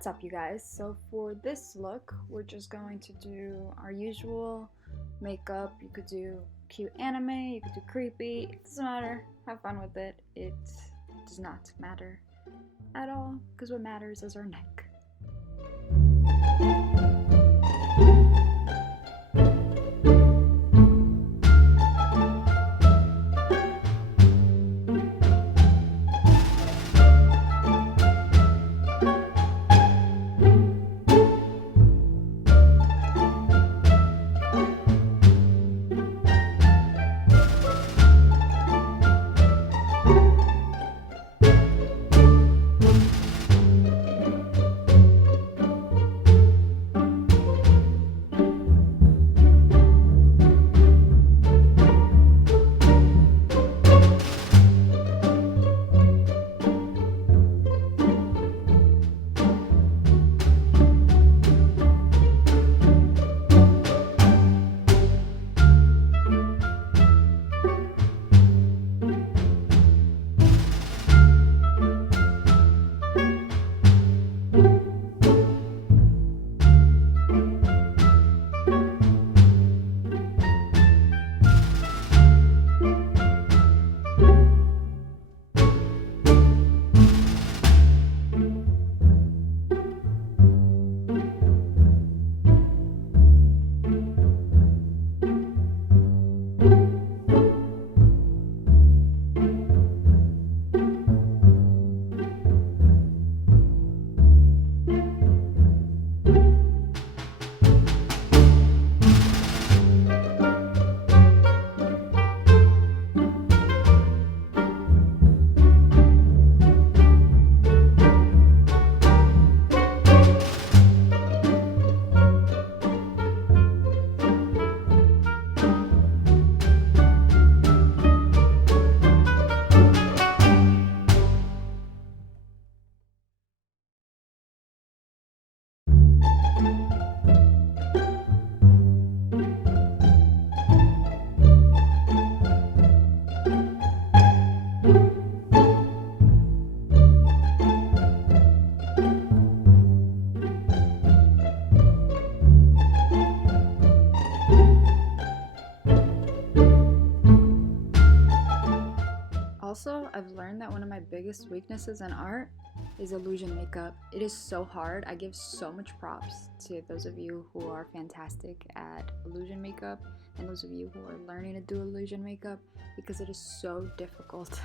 What's up, you guys? So for this look, we're just going to do our usual makeup. You could do cute anime, you could do creepy, it doesn't matter. Have fun with it. It does not matter at all, because what matters is our neck. Also, I've learned that one of my biggest weaknesses in art is illusion makeup. It is so hard. I give so much props to those of you who are fantastic at illusion makeup and those of you who are learning to do illusion makeup because it is so difficult.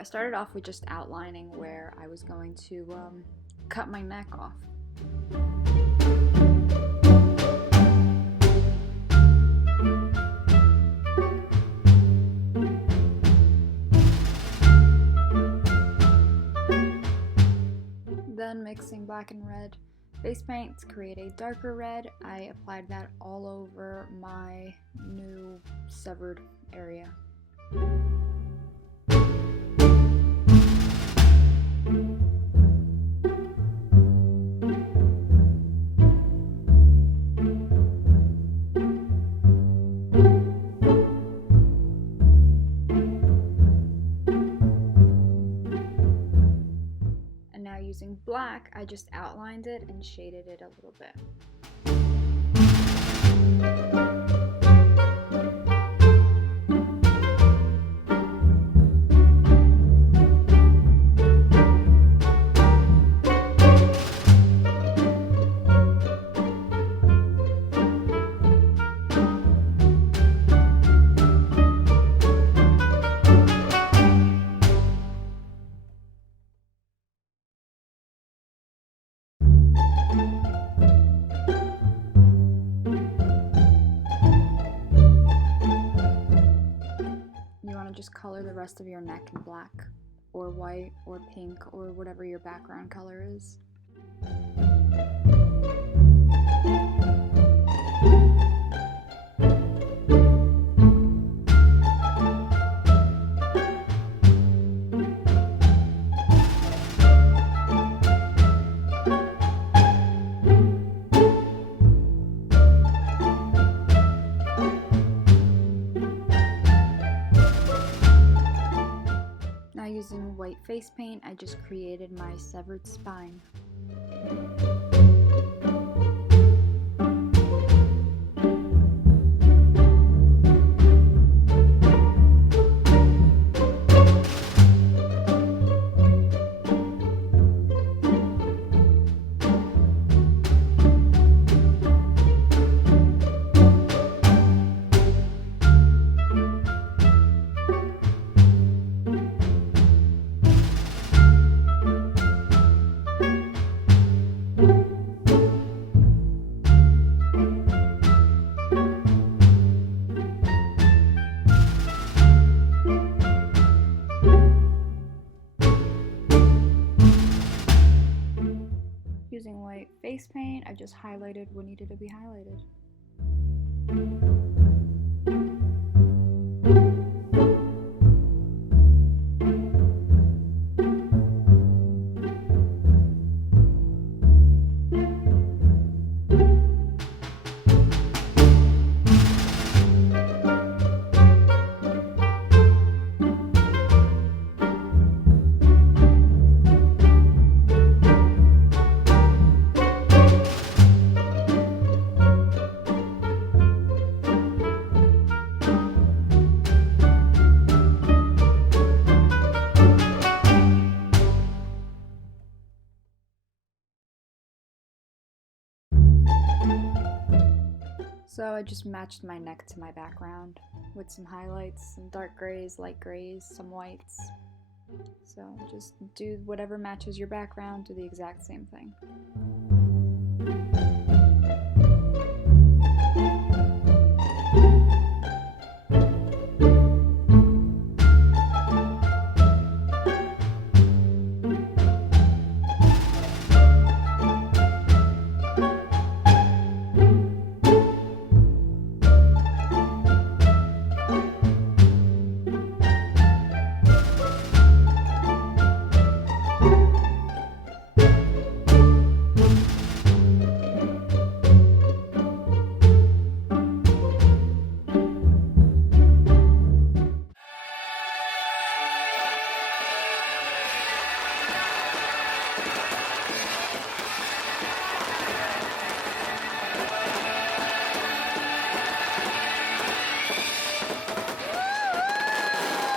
I started off with just outlining where I was going to cut my neck off. Then mixing black and red face paint to create a darker red, I applied that all over my new severed area. And now using black, I just outlined it and shaded it a little bit. Just color the rest of your neck in black or white or pink or whatever your background color is. Using white face paint, I just created my severed spine. Using white face paint, I just highlighted what needed to be highlighted. So I just matched my neck to my background with some highlights, some dark grays, light grays, some whites. So just do whatever matches your background, do the exact same thing.